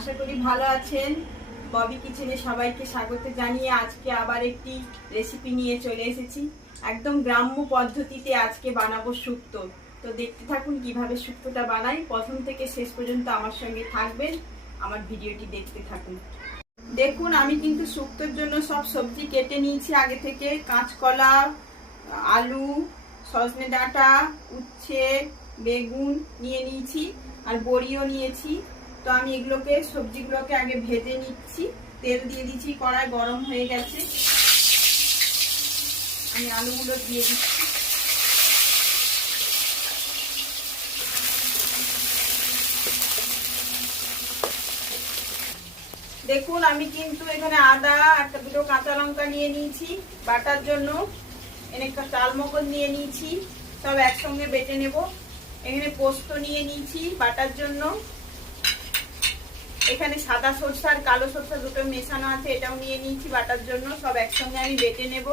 আশা করি ভালো আছেন। ববি কিচেনে সবাইকে স্বাগত জানিয়ে আজকে আবার একটি রেসিপি নিয়ে চলে এসেছি। একদম গ্রাম্য পদ্ধতিতে আজকে বানাবো শুক্তো। তো দেখতে থাকুন কীভাবে শুক্তোটা বানাই। প্রথম থেকে শেষ পর্যন্ত আমার সঙ্গে থাকবেন। আমার ভিডিওটি দেখতে থাকুন। দেখুন, আমি কিন্তু শুক্তোর জন্য সব সবজি কেটে নিয়েছি আগে থেকে। কাঁচকলা, আলু, সজনে ডাঁটা, উচ্ছে, বেগুন নিয়ে নিয়েছি। আর বড়িও নিয়েছি। তো আমি এগুলোকে, সবজিগুলোকে আগে ভেজে নিচ্ছি। তেল দিয়ে দিচ্ছি, কড়াই গরম হয়ে গেছে। আমি আলুগুলো দিয়ে দিচ্ছি। দেখুন, আমি কিন্তু এখানে আদা, একটা দুটো কাঁচা লঙ্কা নিয়ে নিয়েছি বাটার জন্য। এনে চাল মগজ নিয়ে নিয়েছি। সব একসঙ্গে বেটে নেব। এখানে পোস্ত নিয়ে নিয়েছি বাটার জন্য। এখানে সাদা সরষা আর কালো সরষা দুটো মেশানো আছে, এটাও নিয়ে নিয়েছি বাটার জন্য, সব একসঙ্গে আমি বেটে নেব।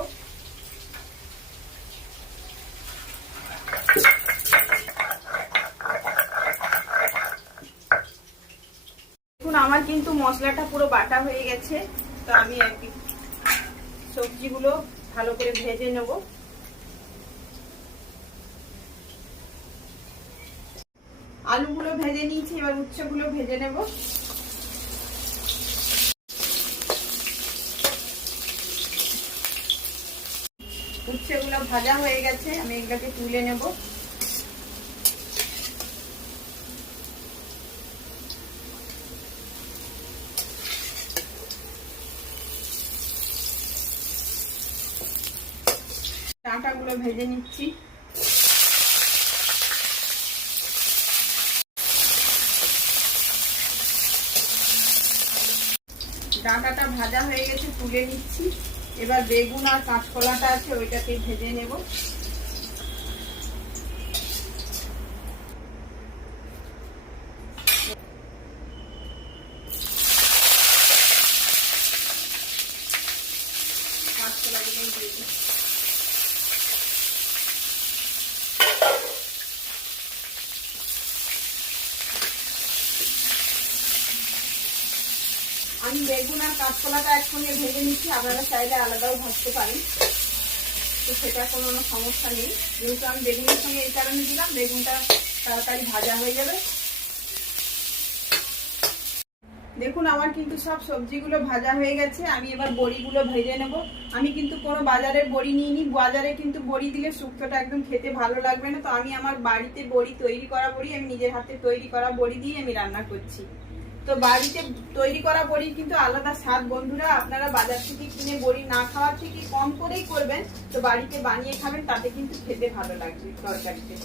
আমার কিন্তু মশলাটা পুরো বাটা হয়ে গেছে, তো আমি আর কি সবজিগুলো ভালো করে ভেজে নেব। আলুগুলো ভেজে নিয়েছি, এবার উচ্ছেগুলো ভেজে নেব। উচ্ছেগুলো ভাজা হয়ে গেছে, আমি এগুলোকে তুলে নেব। ডাঁটাগুলো ভেজে নিচ্ছি। ডাঁটাটা ভাজা হয়ে গেছে, তুলে নিচ্ছি। এবার বেগুন আর কাঁচকলাটা আছে ওইটাকে ভেজে নেব কাঁচকলাগুলো দিয়ে দিচ্ছি আমি বেগুন আর কাঁচকলাটা একসঙ্গে ভেজে নিচ্ছি, আপনারা চাইলে আলাদাও ভাজতে পারেন। তো সেটা কোনো সমস্যা নেই। যেহেতু আমি বেগুনের সঙ্গে এই কারণে দিলাম, বেগুনটা তাড়াতাড়ি ভাজা হয়ে যাবে। দেখুন, আমার কিন্তু সব সবজিগুলো ভাজা হয়ে গেছে। আমি এবার বড়িগুলো ভেজে নেব। আমি কিন্তু কোনো বাজারের বড়ি নিইনি। বাজারে কিন্তু বড়ি দিলে শুক্তোটা একদম খেতে ভালো লাগবে না। তো আমি আমার বাড়িতে বড়ি তৈরি করা বড়ি, আমি নিজের হাতে তৈরি করা বড়ি দিয়ে আমি রান্না করছি। তো বাড়িতে তৈরি করা বড়ি কিন্তু আলাদা স্বাদ। বন্ধুরা, আপনারা বাজার থেকে কিনে বড়ি না খাওয়ার থেকে কম করেই করবেন। তো বাড়িতে বানিয়ে খাবেন, তাতে কিন্তু খেতে ভালো লাগবে তরকারিতে।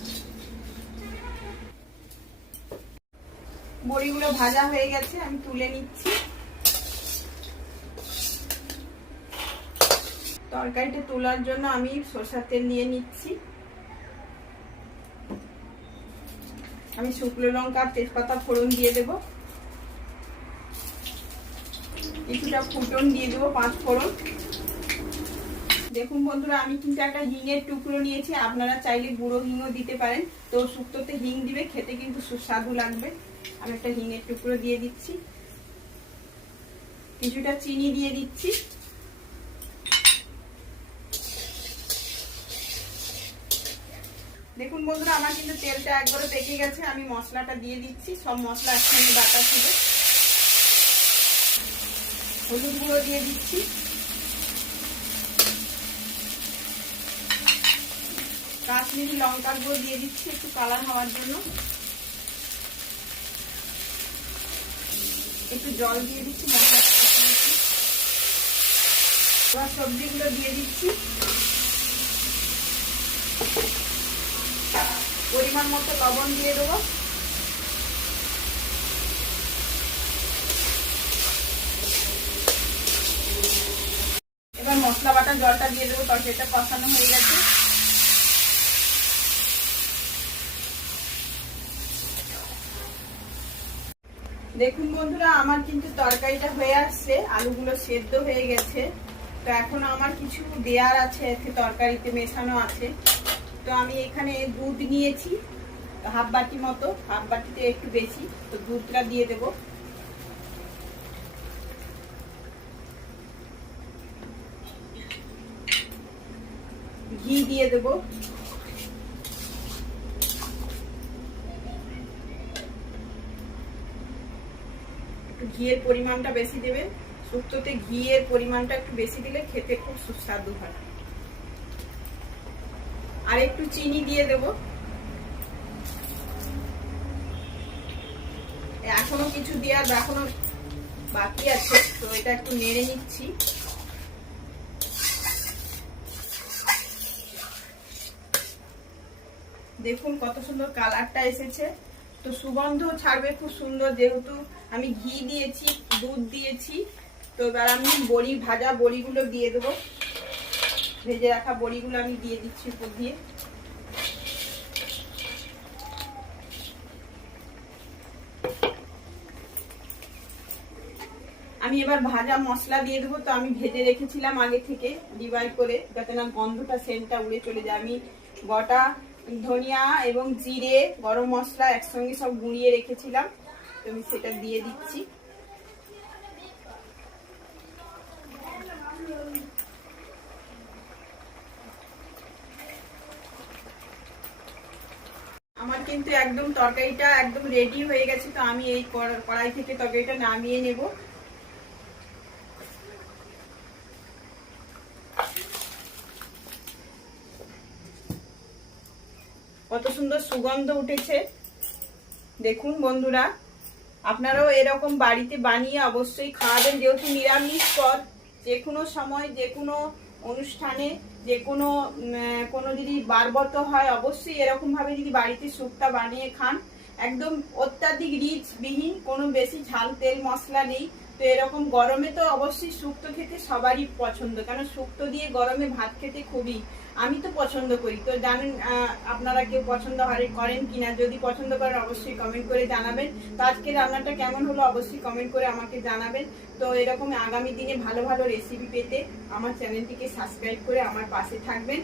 বড়িগুলো ভাজা হয়ে গেছে, আমি তুলে নিচ্ছি। তরকারিটা তোলার জন্য আমি সরষার তেল নিয়ে নিচ্ছি। আমি শুকনো লঙ্কা তেজপাতা ফোড়ন দিয়ে দেবো। কিছুটা ফুটন দিয়ে দেবো, পাঁচ ফোড়ন। দেখুন বন্ধুরা, আমি কিন্তু একটা হিঙের টুকরো নিয়েছি, আপনারা চাইলে গুঁড়ো হিংও দিতে পারেন। তো শুক্তোতে হিং দিবে, খেতে কিন্তু সুস্বাদু লাগবে। আমি একটা হিঙের টুকরো দিয়ে দিচ্ছি। কিছুটা চিনি দিয়ে দিচ্ছি। দেখুন বন্ধুরা, আমার কিন্তু তেলটা একবারে পেকে গেছে, আমি মশলাটা দিয়ে দিচ্ছি। সব মশলা একসঙ্গে বাটা ছিল। হলুদ গুঁড়ো দিয়ে দিচ্ছি। কাশ্মীরি লঙ্কার গুঁড়ো দিয়ে দিচ্ছি একটু কালার হওয়ার জন্য। একটু জল দিয়ে দিচ্ছি। মশলা সবজিগুলো দিয়ে দিচ্ছি। পরিমাণ মতো লবণ দিয়ে দেবো এবার মশলা বাটা জলটা দিয়ে দেবো, তরকারিটা কষানো হয়ে গেছে। দেখুন বন্ধুরা, আমার কিন্তু তরকারিটা হয়ে আসছে, আলুগুলো সেদ্ধ হয়ে গেছে। তো এখন আমার কিছু দেয়ার আছে তরকারিতে মেশানো আছে। তো আমি এখানে দুধ নিয়েছি হাফ বাটি মতো হাফ বাটিতে একটু বেশি, তো দুধটা দিয়ে দেবো। ঘি দিয়ে দেব। ঘিয়ের পরিমাণটা বেশি দেবে। শুক্তোতে ঘিয়ের পরিমাণটা একটু বেশি দিলে খেতে খুব সুস্বাদু হয়। আর একটু চিনি দিয়ে দেব। এখনও কিছু দেওয়ার এখনও বাকি আছে, তো এটা একটু নেড়ে নিচ্ছি। দেখুন কত সুন্দর কালারটা এসেছে। তো সুগন্ধ ছাড়বে খুব সুন্দর যেহেতু আমি ঘি দিয়েছি, দুধ দিয়েছি। তো এবার আমি বড়ি ভাজা বড়িগুলো দিয়ে দেবো। ভেজে রাখা বড়িগুলো আমি দিয়ে দিচ্ছি উপর দিয়ে। আমি এবার ভাজা মশলা দিয়ে দেবো। তো আমি ভেজে রেখেছিলাম আগে থেকে ডিভাইড করে, যাতে না গন্ধটা সেন্টটা উড়ে চলে যায়। আমি গোটা ধনিয়া এবং জিরে, গরম মশলা একসঙ্গে সব গুঁড়িয়ে রেখেছিলাম। আমি সেটা দিয়ে দিচ্ছি। আমার কিন্তু একদম তরকারিটা একদম রেডি হয়ে গেছে, তো আমি এই কড়- কড়াই থেকে তরকারিটা নামিয়ে নেব। কত সুন্দর সুগন্ধ উঠেছে। দেখুন বন্ধুরা, আপনারাও এরকম বাড়িতে বানিয়ে অবশ্যই খাওয়াবেন। যেহেতু নিরামিষ পদ যে কোনো সময় যে কোনো অনুষ্ঠানে যে কোনো কোনো যদি বারবত হয়, অবশ্যই এরকমভাবে যদি বাড়িতে স্যুপটা বানিয়ে খান। একদম অত্যাধিক রিচ বিহীন, কোনো বেশি ঝাল, তেল, মশলা নেই। তো এরকম গরমে তো অবশ্যই শুক্তো খেতে সবারই পছন্দ, কারণ শুক্তো দিয়ে গরমে ভাত খেতে খুবই আমি তো পছন্দ করি। তো জানেন আপনারা কেউ পছন্দ করেন কিনা, যদি পছন্দ করেন অবশ্যই কমেন্ট করে জানাবেন। তো আজকে রান্নাটা কেমন হলো অবশ্যই কমেন্ট করে আমাকে জানাবেন। তো এরকম আগামী দিনে ভালো ভালো রেসিপি পেতে আমার চ্যানেলটিকে সাবস্ক্রাইব করে আমার পাশে থাকবেন।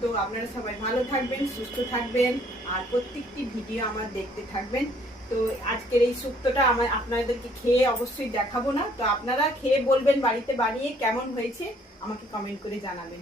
তো আপনারা সবাই ভালো থাকবেন, সুস্থ থাকবেন, আর প্রত্যেকটি ভিডিও আমার দেখতে থাকবেন। তো আজকের এই শুক্তটা আমার আপনাদেরকে খেয়ে অবশ্যই দেখাবো না। তো আপনারা খেয়ে বলবেন বাড়িতে বানিয়ে কেমন হয়েছে, আমাকে কমেন্ট করে জানাবেন।